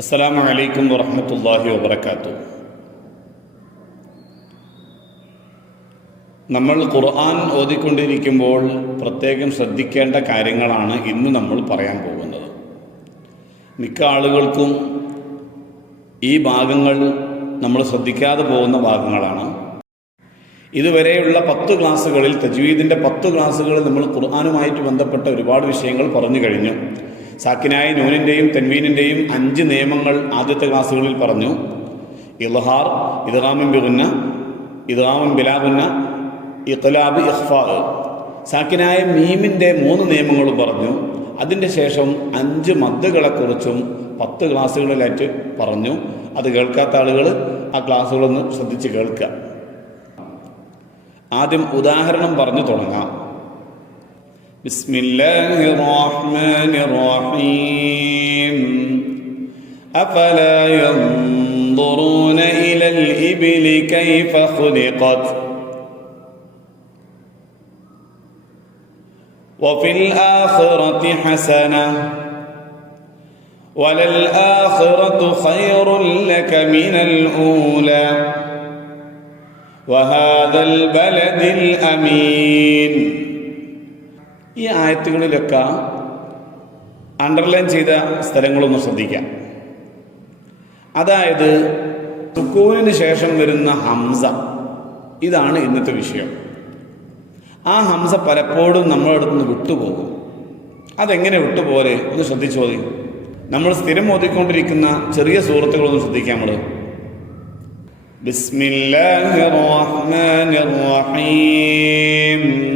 അസ്സലാമു അലൈക്കും വറഹ്മത്തുള്ളാഹി വബറകാതുഹു നമ്മൾ ഖുർആൻ ഓതിക്കൊണ്ടിരിക്കുമ്പോൾ പ്രത്യേകം ശ്രദ്ധിക്കേണ്ട കാര്യങ്ങളാണ് ഇന്ന് നമ്മൾ പറയാൻ പോകുന്നത്. മിക്ക ആളുകൾക്കും ഈ ഭാഗങ്ങൾ നമ്മൾ ശ്രദ്ധിക്കാതെ പോകുന്ന ഭാഗങ്ങളാണ്. ഇതുവരെയുള്ള പത്ത് ക്ലാസ്സുകളിൽ തജ്വീദിന്റെ പത്ത് ക്ലാസ്സുകളിൽ നമ്മൾ ഖുർആാനുമായിട്ട് ബന്ധപ്പെട്ട ഒരുപാട് വിഷയങ്ങൾ പറഞ്ഞു കഴിഞ്ഞു. സാക്കിനായ നൂനിന്റെയും തെൻവീനിന്റെയും അഞ്ച് നിയമങ്ങൾ ആദ്യത്തെ ക്ലാസ്സുകളിൽ പറഞ്ഞു. ഇൽഹാർ ഇദ്റാമിൻ ബിഗുന്ന ഇദ്റാമിൻ ബിലാഗുന്ന ഇഖ്ലാബ് ഇഖ്ഫാ സാക്കിനായ മീമിന്റെ മൂന്ന് നിയമങ്ങളും പറഞ്ഞു. അതിന്റെ ശേഷം അഞ്ച് മദ്ദുകളെക്കുറിച്ചും പത്ത് ക്ലാസ്സുകളിലായിട്ട് പറഞ്ഞു. അത് കേൾക്കാത്ത ആളുകൾ ആ ക്ലാസ്സുകളൊന്ന് ശ്രദ്ധിച്ച് കേൾക്കുക ആദ്യം ഉദാഹരണം പറഞ്ഞു തുടങ്ങാം. بسم الله الرحمن الرحيم. أفلا ينظرون إلى الإبل كيف خلقت؟ وفي الآخرة حسنة. وللآخرة خير لك من الأولى. وهذا البلد الأمين. ഈ ആയത്തുകളിലൊക്കെ അണ്ടർലൈൻ ചെയ്ത സ്ഥലങ്ങളൊന്ന് ശ്രദ്ധിക്കാം. അതായത് സുക്കൂവിന് ശേഷം വരുന്ന ഹംസ. ഇതാണ് ഇന്നത്തെ വിഷയം. ആ ഹംസ പലപ്പോഴും നമ്മളടുത്ത് നിന്ന് വിട്ടുപോകും. അതെങ്ങനെ വിട്ടുപോലെ ഒന്ന് ശ്രദ്ധിച്ചു മതി. നമ്മൾ സ്ഥിരം ഓതിക്കൊണ്ടിരിക്കുന്ന ചെറിയ സുഹൃത്തുക്കളൊന്ന് ശ്രദ്ധിക്കാം നമ്മൾ ബിസ്മില്ലാഹിർ റഹീം.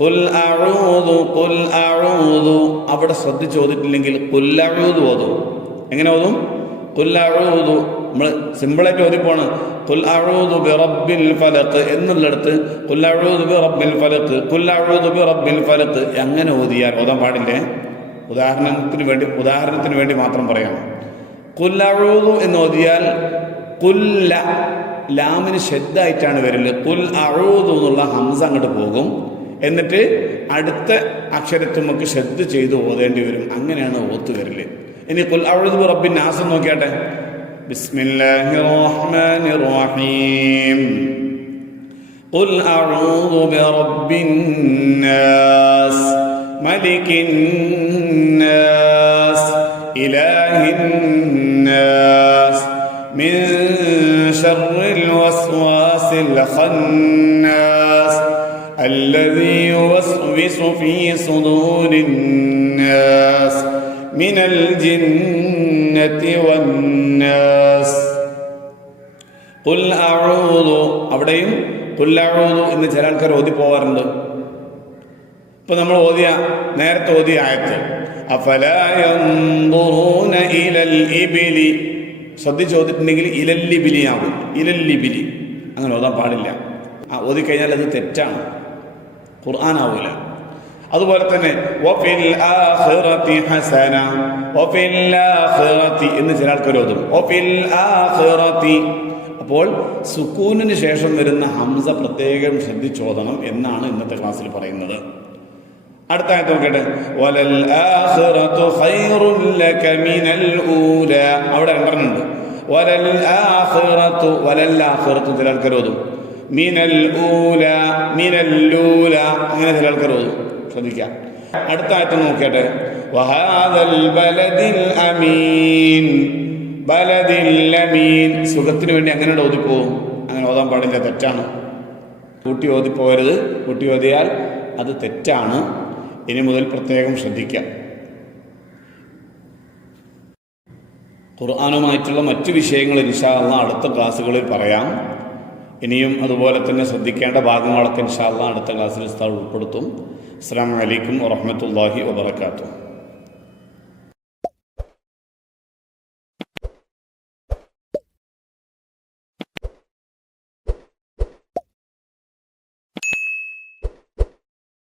കുൽ അഴൂതു കുൽ അഴൂതു അവിടെ ശ്രദ്ധിച്ച് ഓതിട്ടില്ലെങ്കിൽ കുല്ലഴൂതു ഓതും. എങ്ങനെ ഓതും? കുല്ലഴൂതു നമ്മൾ സിമ്പിളായിട്ട് ഓതിപ്പോണ്. കുൽ അഴൂതു ബി റബ്ബിൽ ഫലക്ക് എന്നുള്ളിടത്ത് കുല്ലഴൂതു ബി റബ്ബിൽ ഫലക്ക് കുല്ലഴൂതു ബി റബ്ബിൽ ഫലക്ക് ഓതിയാൽ ഓതാൻ പാടില്ലേ? ഉദാഹരണത്തിന് വേണ്ടി ഉദാഹരണത്തിന് വേണ്ടി മാത്രം പറയാം കുല്ലഴൂതു എന്ന് ഓതിയാൽ കുല്ല ലാമിന് ഷെദ്ദായിട്ടാണ് വരൽ. കുൽ അഴൂതു എന്നുള്ള ഹംസ അങ്ങോട്ട് പോകും. എന്നിട്ട് അടുത്ത അക്ഷരത്തിൽ നമുക്ക് ഷെദ് ചെയ്ത് ഓതേണ്ടി വരും അങ്ങനെയാണ് ഓത്ത് വരല് ഇനി കുൽ അഴൂതു റബ്ബിൻ നാസം നോക്കിയാട്ടെ ബിസ്മില്ലാഹി റഹ്മാനി റഹീം قل أعوذ برب الناس ملك الناس إله الناس من شر الوسواس الخناس الذي يوسوس في صدور الناس من الجنة والناس قل أعوذ അവിടെയും കുല്ലഴൂതു എന്ന് ചില ആൾക്കാർ ഓതി പോവാറുണ്ട് ഇപ്പൊ നമ്മൾ ഓതിയ നേരത്തെ ഓതിയ ആയത്ത് അഫലൂന ഇലൽ ഇബിലി ശ്രദ്ധിച്ച് ഓതിട്ടുണ്ടെങ്കിൽ ഇലല്ലിബിലിയാകും ഇലല്ലിബിലി അങ്ങനെ ഓതാൻ പാടില്ല ആ ഓതിക്കഴിഞ്ഞാൽ അത് തെറ്റാണ് ഖുർആാനാവൂല. അതുപോലെ തന്നെ വഫിൽ ആഖിറതി ഹസന എന്ന് ചില ആൾക്കാർ ഓതും. അപ്പോൾ സുക്കൂനിന് ശേഷം വരുന്ന ഹംസ പ്രത്യേകം ശ്രദ്ധിച്ചോദണം എന്നാണ് ഇന്നത്തെ ക്ലാസ്സിൽ പറയുന്നത്. അടുത്ത ആയത്ത് നോക്കട്ടെ. വലൽ ആഖിറതു ഖൈറുൻ ലക മിനൽ ഊല. അവിടെ രണ്ടെണ്ണം ഉണ്ട്. വലൽ ആഖിറതു വലൽ ആഖിറതു ചില ആൾക്കാർ ഓതും. മിനൽ ഊല മീനൽ ലൂല. അങ്ങനെ ചില ആൾക്കാർ ഓതും ശ്രദ്ധിക്കാം അടുത്ത ആയത്ത് നോക്കട്ടെ വഹാദൽ ബലദിൽ അമീൻ. ബലദിൽ അമീൻ. സുഖത്തിന് വേണ്ടി അങ്ങനെ ഓതിപ്പോവും. അങ്ങനെ ഓതാൻ പാടില്ല തെറ്റാണ്. കൂട്ടി ഓതിപ്പോകരുത്. കൂട്ടി ഓതിയാൽ അത് തെറ്റാണ്. ഇനി മുതൽ പ്രത്യേകം ശ്രദ്ധിക്കാം ഖുർആാനുമായിട്ടുള്ള മറ്റു വിഷയങ്ങൾ ഇൻഷാ ഇൻഷാല്ല അടുത്ത ക്ലാസ്സുകളിൽ പറയാം. ഇനിയും അതുപോലെ തന്നെ ശ്രദ്ധിക്കേണ്ട ഭാഗങ്ങളൊക്കെ ഇൻഷാല്ല അടുത്ത ക്ലാസ്സിൽ ഉൾപ്പെടുത്തും. അസ്സാം വലൈക്കും വറഹമത്തല്ലാഹി വാബർക്കാത്തു